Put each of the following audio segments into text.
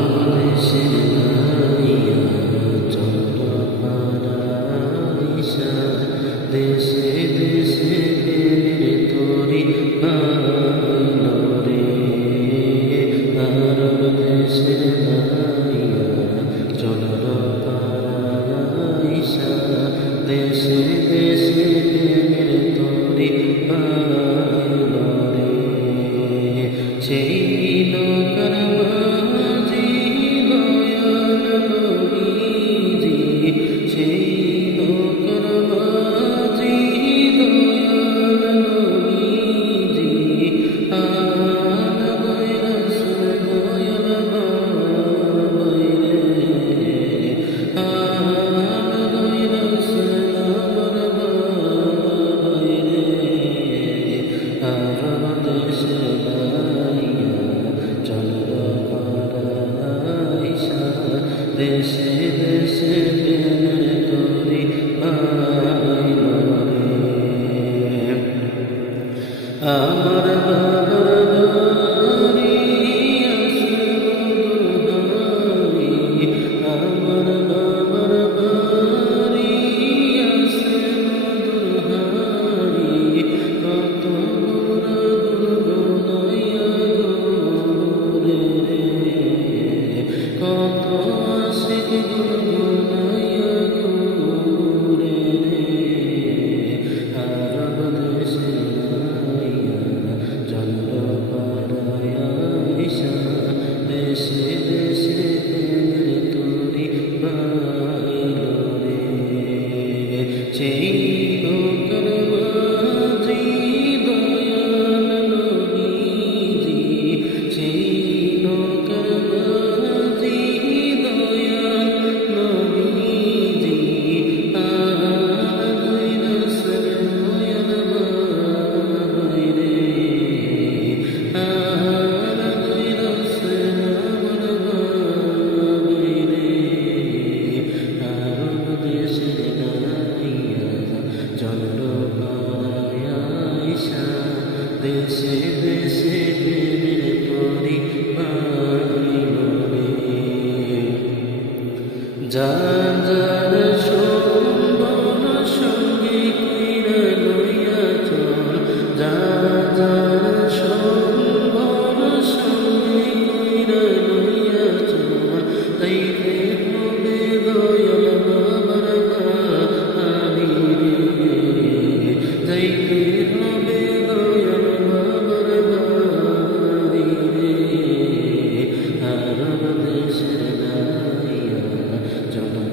দেশের নাইয়া চন্দ্র পারাইসা দেশে দেশে প্রেমের তরি বাইল রে আরব দেশের নাইয়া চন্দ্র পারাইসা দেশে দেশে প্রেমের তরি বাইল রে সেই নৌকার মাঝি দয়াল নবীজি সেই নৌকার মাঝি দয়াল নবীজি আল বৈরাসুল দয়াল বাইরে আল বৈরাসুল আমার বাইরে আরব দেশে দেশে দেশে প্রেমের তরি বাইল রে আমার বাবার বাড়ি আছে মধুহারি আমার বাবার বাড়ি আছে মধুহারি কত গুণাইয়া গোরে কত আশিক গুনগুনাইয়া ঘুরে আরব দেশে নাইয়া চন্দ্র পারাইসা দেশে দেশে প্রেমের তরি বাইল রে সেই নৌকার মাঝি দয়াল নবীজি সেই নৌকার মাঝি দয়াল নবীজি আল বৈরাসুল দয়াল বাইরে আল বৈরাসুল আমার বাইরে আরব দেশের নাইয়া চন্দ্র পারাইসা দেশে দেশে প্রেমের তরি বাইল রে যার যার সম্বল সঙ্গে কইরা লইয়া চল যার যার সম্বল সঙ্গে কইরা লইয়া চল তাইতে হবে দয়াল বাবার বাড়ি রে যাইতে হবে দয়াল বাবার বাড়ি রে আরব দেশের নাইয়া চন্দ্র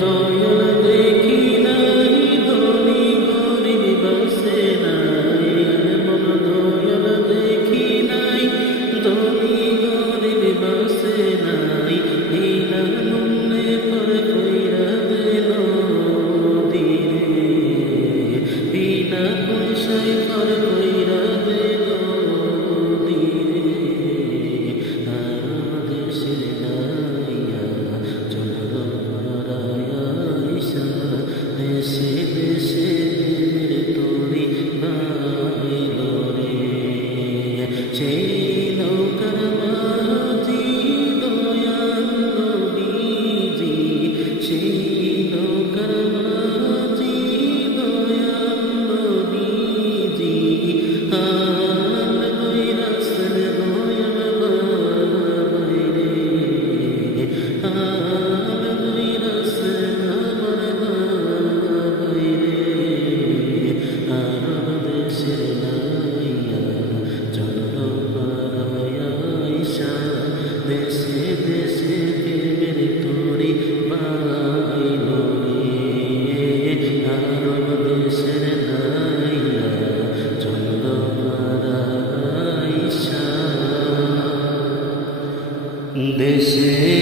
দয়াল দেখি নাই ধনী গরিব বাসে নাই এমন দয়াল দেখি নাই ধনী গরিব বাসে নাই বিনা মূল্যে পর কইরা দিল দিনে বিনা পয়সায় পর কইরা দিল দিনে আর দেশের নাইয়া চলল পরাইয়া দেশে দেশে প্রেমের তরি বাইল রে সেই নৌকার মাঝি দয়াল নবীজি সেই নৌকার মাঝি দয়াল নবীজি হাল কইরাছেন দয়াল বাবাই রে হাল কইরাছেন আমার বাবাই রে আর দেশের নাইয়া চলল পরাইয়া দেশে দেশে প্রেমের তরি বাইল রে আর দেশের নাইয়া চলল পরাইয়া দেশে